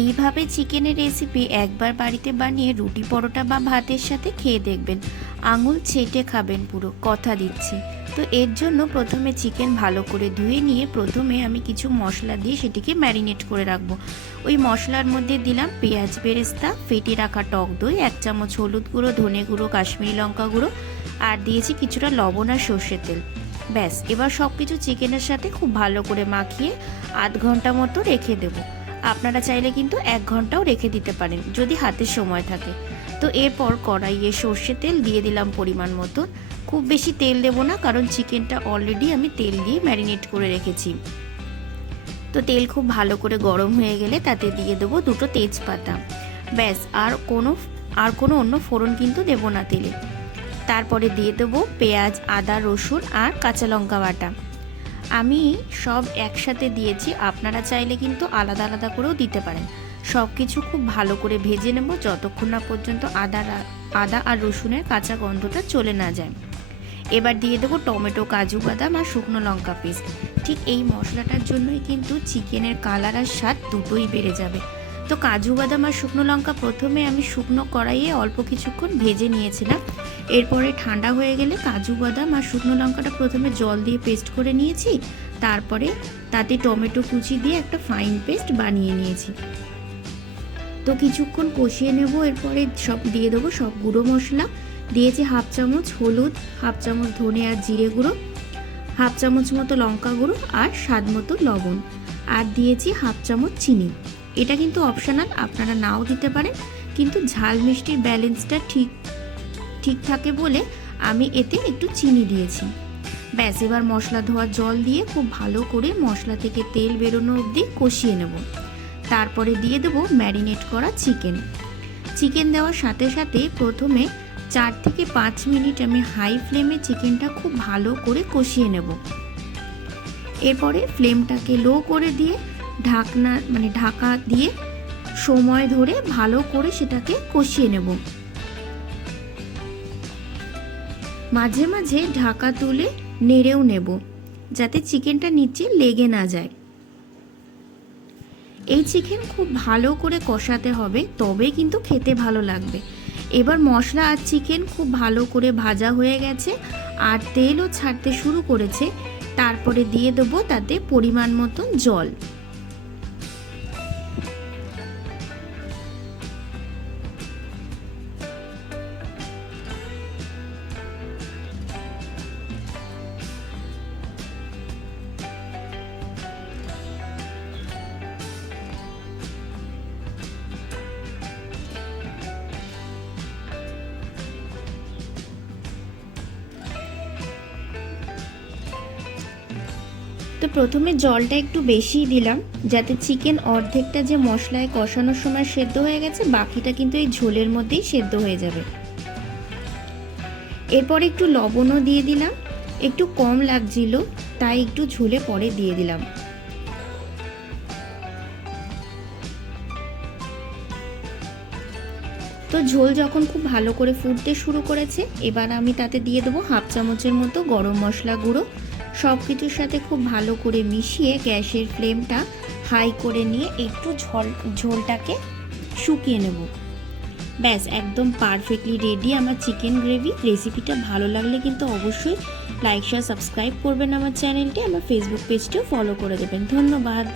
এইভাবে চিকেনের রেসিপি একবার বাড়িতে বানিয়ে রুটি পরোটা বা ভাতের সাথে খেয়ে দেখবেন, আঙুল চেটে খাবেন পুরো, কথা দিচ্ছি। তো এর জন্য প্রথমে চিকেন ভালো করে ধুয়ে নিয়ে প্রথমে আমি কিছু মশলা দিয়ে সেটিকে ম্যারিনেট করে রাখবো। ওই মশলার মধ্যে দিলাম পেঁয়াজ বেরেস্তা, ফেটে রাখা টক দই, 1 চামচ হলুদ গুঁড়ো, ধনে গুঁড়ো, কাশ্মীরি লঙ্কা গুঁড়ো, আর দিয়েছি কিছুটা লবণ আর সর্ষের তেল। ব্যাস, এবার সব কিছু চিকেনের সাথে খুব ভালো করে মাখিয়ে আধ ঘন্টা মতো রেখে দেবো। আপনারা চাইলে কিন্তু 1 ঘন্টাও রেখে দিতে পারেন যদি হাতে সময় থাকে। তো এরপর কড়াইয়ে সর্ষের তেল দিয়ে দিলাম পরিমাণ মতো। খুব বেশি তেল দেবো না, কারণ চিকেনটা অলরেডি আমি তেল দিয়ে ম্যারিনেট করে রেখেছি। তো তেল খুব ভালো করে গরম হয়ে গেলে তাতে দিয়ে দেবো 2টো তেজপাতা। ব্যাস, আর কোনো অন্য ফোড়ন কিন্তু দেবো না তেলে। তারপরে দিয়ে দেবো পেঁয়াজ, আদা, রসুন আর কাঁচা লঙ্কা বাটা। আমি সব একসাথে দিয়েছি, আপনারা চাইলে কিন্তু আলাদা আলাদা করেও দিতে পারেন। সব কিছু খুব ভালো করে ভেজে নেব যতক্ষণ না পর্যন্ত আদা আর রসুনের কাঁচা গন্ধটা চলে না যায়। এবার দিয়ে দেবো টমেটো, কাজু বাদাম আর শুকনো লঙ্কা পেস্ট। ঠিক এই মশলাটার জন্যই কিন্তু চিকেনের কালার আর স্বাদ দুটোই বেড়ে যাবে। তো কাজু বাদাম আর শুকনো লঙ্কা প্রথমে আমি শুকনো কড়াইয়ে অল্প কিছুক্ষণ ভেজে নিয়েছিলাম। এরপরে ঠান্ডা হয়ে গেলে কাজু বাদাম আর শুকনো লঙ্কাটা প্রথমে জল দিয়ে পেস্ট করে নিয়েছি, তারপরে তাতে টমেটো কুচি দিয়ে একটা ফাইন পেস্ট বানিয়ে নিয়েছি। তো কিছুক্ষণ কষিয়ে নেব। এরপরে সব দিয়ে দেবো সব গুঁড়ো মশলা। দিয়েছি 1/2 চামচ হলুদ, 1/2 চামচ ধনে আর জিরে গুঁড়ো, 1/2 চামচ মতো লঙ্কা গুঁড়ো আর স্বাদ মতো লবণ, আর দিয়েছি 1/2 চামচ চিনি। এটা কিন্তু অপশনাল, আপনারা নাও দিতে পারেন, কিন্তু ঝাল মিষ্টির ব্যালেন্সটা ঠিক থাকে বলে আমি এতে একটু চিনি দিয়েছি। ব্যাস, এবার মশলা ধোয়া জল দিয়ে খুব ভালো করে মশলা থেকে তেল বেরোনো অবধি কষিয়ে নেব। তারপরে দিয়ে দেবো ম্যারিনেট করা চিকেন দেওয়ার সাথে সাথে প্রথমে 4 থেকে 5 মিনিট আমি হাই ফ্লেমে চিকেনটা খুব ভালো করে কষিয়ে নেব। এরপরে ফ্লেমটাকে লো করে দিয়ে ঢাকা দিয়ে সময় ধরে ভালো করে সেটাকে কষিয়ে নেব। মাঝে মাঝে ঢাকা তুলে নেড়েও নেব যাতে চিকেনটা নিচে লেগে না যায়। এই চিকেন খুব ভালো করে কষাতে হবে, তবে কিন্তু খেতে ভালো লাগবে। এবার মশলা আর চিকেন খুব ভালো করে ভাজা হয়ে গেছে আর তেলও ছাড়তে শুরু করেছে। তারপরে দিয়ে দেবো তাতে পরিমাণ মতন জল। তো প্রথমে জলটা একটু বেশিই দিলাম, যাতে চিকেন অর্ধেকটা যে মশলায় কষানোর সময় সেদ্ধ হয়ে গেছে, বাকিটা কিন্তু এই ঝোলের মধ্যেই সেদ্ধ হয়ে যাবে। এরপর একটু লবণও দিয়ে দিলাম, একটু কম লাগছিল তাই একটু ঝোলে পরে দিয়ে দিলাম। তো ঝোল যখন খুব ভালো করে ফুটতে শুরু করেছে, এবার আমি তাতে দিয়ে দেবো 1/2 চামচের মতো গরম মশলা গুঁড়ো। সব কিছুর সাথে খুব ভালো করে মিশিয়ে গ্যাসের ফ্লেমটা হাই করে নিয়ে একটু ঝোলটাকে শুকিয়ে নেব। ব্যাস, একদম পারফেক্টলি রেডি আমার চিকেন গ্রেভি। রেসিপিটা ভালো লাগলে কিন্তু অবশ্যই লাইক, শেয়ার, সাবস্ক্রাইব করবেন আমার চ্যানেলটি। আমার ফেসবুক পেজটিও ফলো করে দেবেন। ধন্যবাদ।